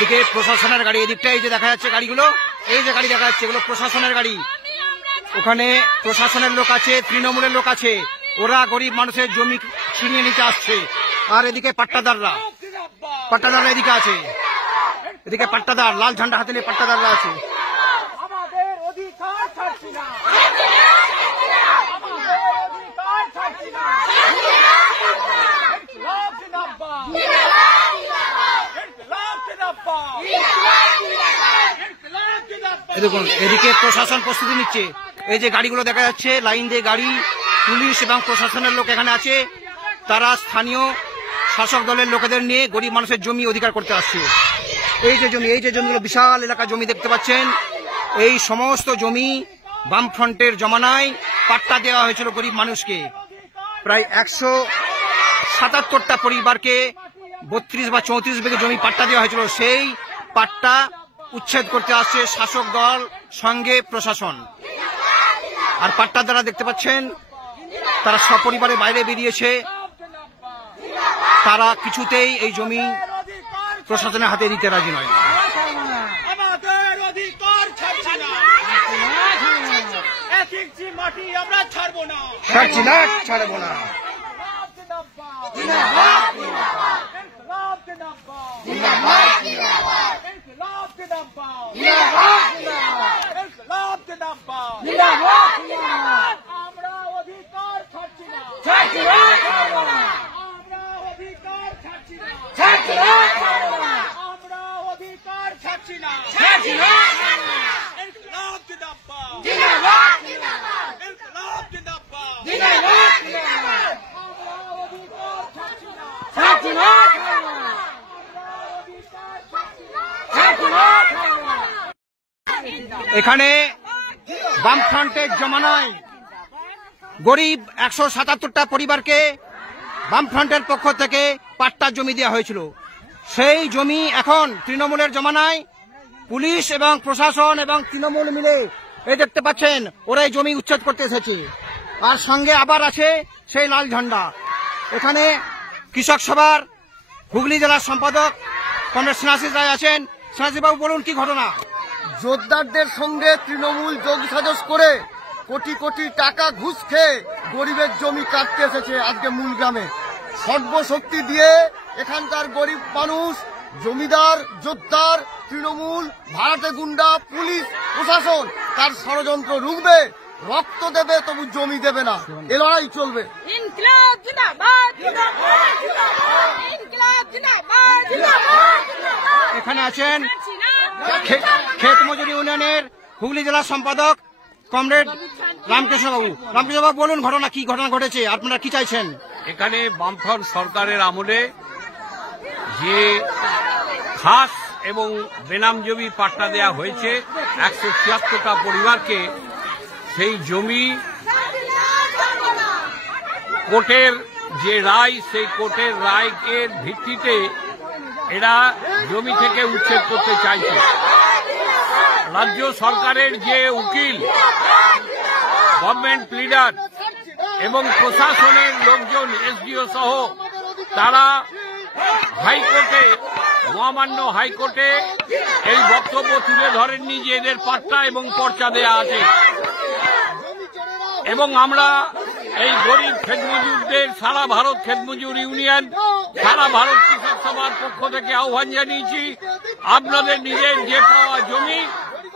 এদিকে প্রশাসনের গাড়ি, এদিকটা এই যে দেখা যাচ্ছে গাড়িগুলো, এই যে গাড়ি দেখা যাচ্ছে এগুলো প্রশাসনের গাড়ি। ওখানে প্রশাসনের লোক আছে, তৃণমূলের লোক আছে, ওরা গরিব মানুষের জমি ছিনিয়ে নিতে আসছে। আর এদিকে পাট্টাদাররা এদিকে আছে, এদিকে পাট্টাদার লাল ঝান্ডা হাতে নিয়ে পাট্টাদাররা আছে। দেখুন এদিকে প্রশাসন প্রস্তুতি নিচ্ছে, এই যে গাড়িগুলো দেখা যাচ্ছে লাইন দিয়ে গাড়ি, পুলিশ এবং প্রশাসনের লোক এখানে আছে। তারা স্থানীয় শাসক দলের লোকেদের নিয়ে গরিব মানুষের জমি অধিকার করতে আসছে। এই যে জমিগুলো বিশাল এলাকা জমি দেখতে পাচ্ছেন, এই সমস্ত জমি বামফ্রন্টের জমানায় পাট্টা দেওয়া হয়েছিল গরিব মানুষকে। প্রায় 177টা পরিবারকে 32 বা 34 বিঘে জমি পাট্টা দেওয়া হয়েছিল। সেই পাট্টা উচ্ছেদ করতে আসছে শাসক দল সঙ্গে প্রশাসন। আর পাট্টা দ্বারা দেখতে পাচ্ছেন তারা সপরিবারে বাইরে বেরিয়েছে, তারা কিছুতেই এই জমি প্রশাসনের হাতে দিতে রাজি নয়। ছাড়বো না। এখানে বামফ্রন্টের জমানায় গরিব 177টা পরিবারকে বামফ্রন্টের পক্ষ থেকে পাট্টার জমি দেওয়া হয়েছিল। সেই জমি এখন তৃণমূলের জমানায় পুলিশ এবং প্রশাসন এবং তৃণমূল মিলে এই দেখতে পাচ্ছেন ওরা এই জমি উচ্ছেদ করতে এসেছে। আর সঙ্গে আবার আছে সেই লাল ঝান্ডা। এখানে কৃষক সভার হুগলি জেলার সম্পাদক কমরেড স্নেহাশিস রায় আছেন। স্নেহাশিস বাবু বলুন কি ঘটনা? জোরদারদের সঙ্গে তৃণমূল যোগ সাজস করে কোটি কোটি টাকা ঘুষ খেয়ে গরিবের জমি কাটতে এসেছে আজকে মূল গ্রামে। সর্বশক্তি দিয়ে এখানকার গরিব মানুষ, জমিদার, জোরদার, তৃণমূল, ভাড়াটে গুন্ডা, পুলিশ, প্রশাসন তার ষড়যন্ত্র রুখবে, রক্ত দেবে তবু জমি দেবে না। এ লড়াই চলবে। এখানে আছেন ক্ষেত মজুরি ইউনিয়নের হুগলি জেলার সম্পাদক কমরেড রামকৃষ্ণ বাবু। রামকৃষ্ণ বাবু বলুন ঘটনা কি ঘটনা ঘটেছে, আপনারা কি চাইছেন? এখানে বামফ্রন্ট সরকারের আমলে যে খাস এবং বেনাম জমি পাট্টা দেওয়া হয়েছে 176টা পরিবারকে, সেই জমি কোর্টের যে রায়, সেই কোর্টের রায়ের ভিত্তিতে এরা জমি থেকে উচ্ছেদ করতে চাইছে। রাজ্য সরকারের যে উকিল, গভর্নমেন্ট লিডার এবং প্রশাসনের লোকজন, এসডিও সহ তারা হাইকোর্টে, মহামান্য হাইকোর্টে এই বক্তব্য তুলে ধরেননি যে এদের পাট্টা এবং পর্চা দেয়া আছে। এবং আমরা এই গরিব ক্ষেতমজুরদের, সারা ভারত ক্ষেতমজুর ইউনিয়ন, সারা ভারত কৃষক সভার পক্ষ থেকে আহ্বান জানিয়েছি, আপনাদের নিজের যে পাওয়া জমি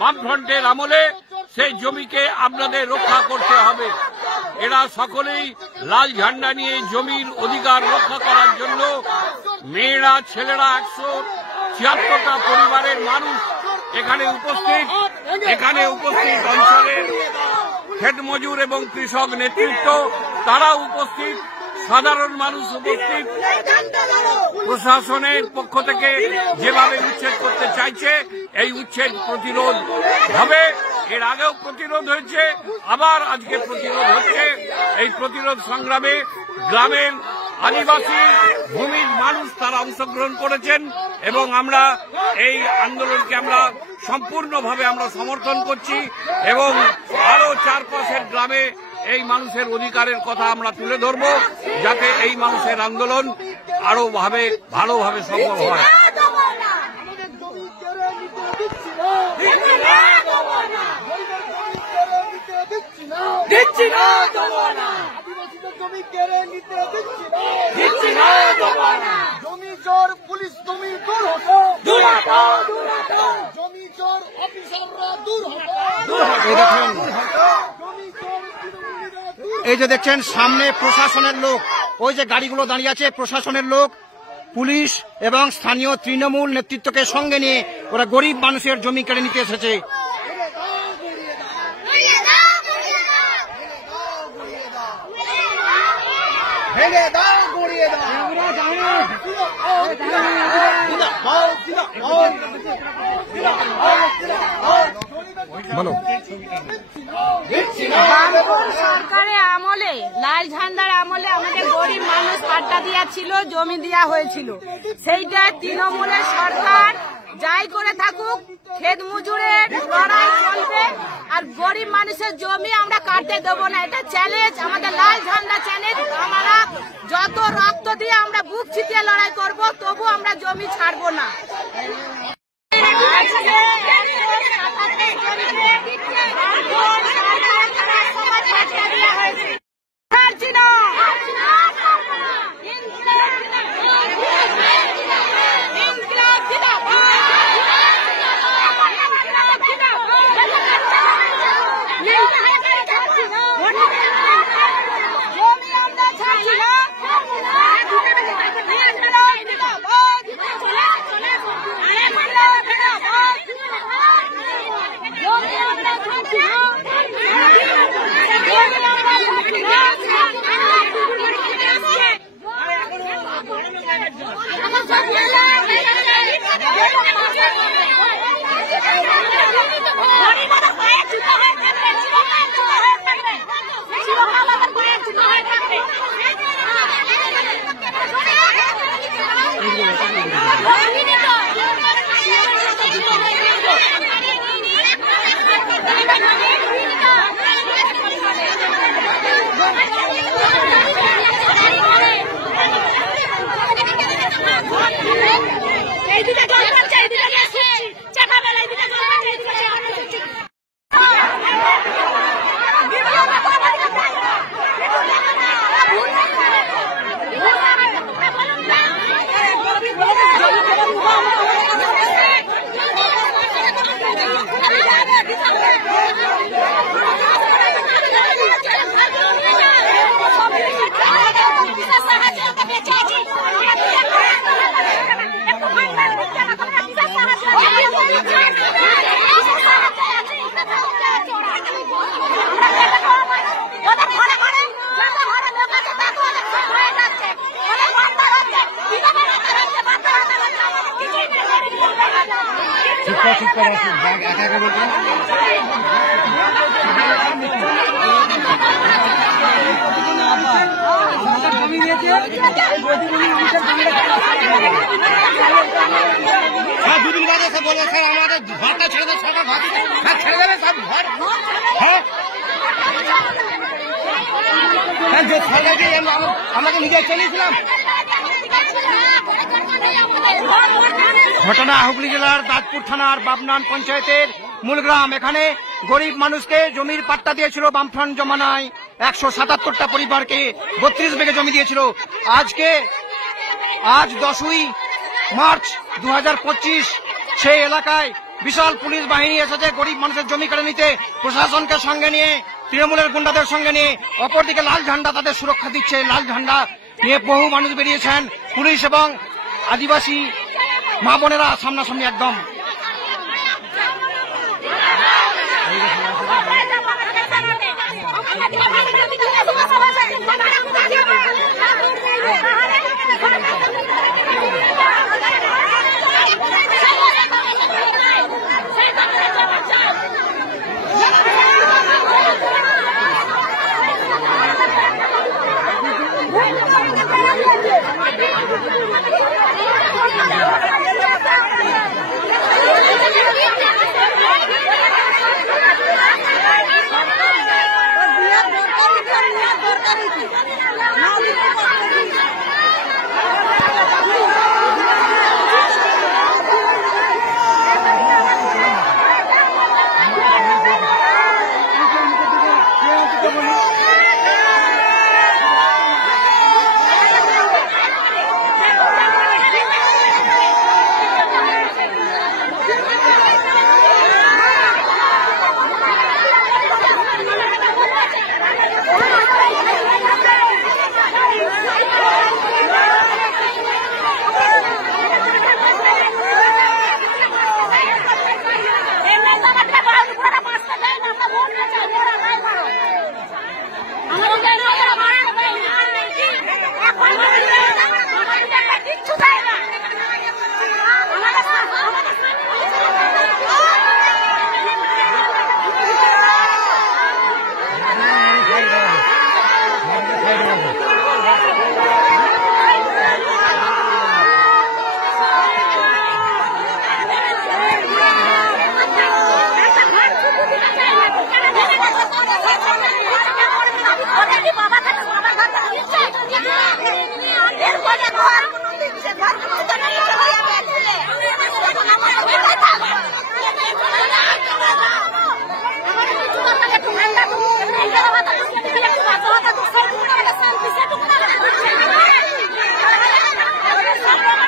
বামফ্রন্টের আমলে, সেই জমিকে আপনাদের রক্ষা করতে হবে। এরা সকলেই লাল ঝান্ডা নিয়ে জমির অধিকার রক্ষা করার জন্য, মেয়েরা, ছেলেরা, 176টা পরিবারের মানুষ এখানে উপস্থিত অঞ্চলের ক্ষেতমজুর এবং কৃষক নেতৃত্ব, তারা উপস্থিত, সাধারণ মানুষ উপস্থিত। প্রশাসনের পক্ষ থেকে যেভাবে উচ্ছেদ করতে চাইছে, এই উচ্ছেদ প্রতিরোধ হবে। এর আগেও প্রতিরোধ হয়েছে, আবার আজকে প্রতিরোধ হচ্ছে। এই প্রতিরোধ সংগ্রামে গ্রামের আদিবাসী ভূমির মানুষ তারা অংশগ্রহণ করেছেন এবং আমরা এই আন্দোলনকে আমরা সম্পূর্ণভাবে আমরা সমর্থন করছি এবং আরো চারপাশের গ্রামে এই মানুষের অধিকারের কথা আমরা তুলে ধরব, যাতে এই মানুষের আন্দোলন আরো ভালোভাবে সফল হয়। দিচ্ছি না, দেবো না, আদিবাসীদের জমি কেড়ে নিতে দিচ্ছি না, দিচ্ছি না, দেবো না, জমি চোর পুলিশ তুমি দূর হতো, দূর হটাও, দূর হটাও, জমি চোর অফিসাররা দূর হতো, দূর এই হটাও, দেখুন জমি চোর তৃণমূলীরা দূর এই যে দেখছেন সামনে প্রশাসনের লোক, ওই যে গাড়িগুলো দাঁড়িয়ে আছে প্রশাসনের লোক, পুলিশ এবং স্থানীয় তৃণমূল নেতৃত্বকে সঙ্গে নিয়ে ওরা গরিব মানুষের জমি কেড়ে নিতে এসেছে। ভেঙে দাও, গড়িয়ে দাও, বলো বামপুর সরকারের আমলে লাল ঝান্ডার আমলে আমাদের গরিব মানুষ পাট্টা দেওয়া ছিল, জমি দেওয়া হয়েছিল। সেইটা তৃণমূলের সরকার যাই করে থাকুক, খেত মজুরের লড়াই চলবে, আর গরিব মানুষের জমি আমরা কাটতে দেবো না। এটা চ্যালেঞ্জ, আমাদের লাল ঝান্ডা চ্যালেঞ্জ। আমরা যত রক্ত দিয়ে আমরা বুক ছিটিয়ে লড়াই করব, তবু আমরা জমি ছাড়বো না। দুদিন বাদে সে বলবো স্যার আমাদের ঘরটা ছেড়ে দেয়, সরকার ঘর হ্যাঁ ছেড়ে দেবে সব ঘর। হ্যাঁ হ্যাঁ যে সরকারকে আমাকে নিজে চলেছিলাম। ঘটনা হুগলি জেলার দাঁতপুর থানার বাবনান পঞ্চায়েতের মূলগ্রাম। এখানে গরিব মানুষকে জমির পাট্টা দিয়েছিল বামফ্রন্ট জমানায়, 177টা পরিবারকে 32 বিঘে জমি দিয়েছিল। আজ 10ই মার্চ 2025 সেই এলাকায় বিশাল পুলিশ বাহিনী এসেছে গরিব মানুষের জমি কেড়ে নিতে, প্রশাসনকে সঙ্গে নিয়ে, তৃণমূলের গুন্ডাদের সঙ্গে নিয়ে। অপরদিকে লাল ঝান্ডা তাদের সুরক্ষা দিচ্ছে। লাল ঝান্ডা নিয়ে বহু মানুষ বেরিয়েছেন, পুলিশ এবং আদিবাসী মা বোনেরা সামনাসামনি একদম।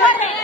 করে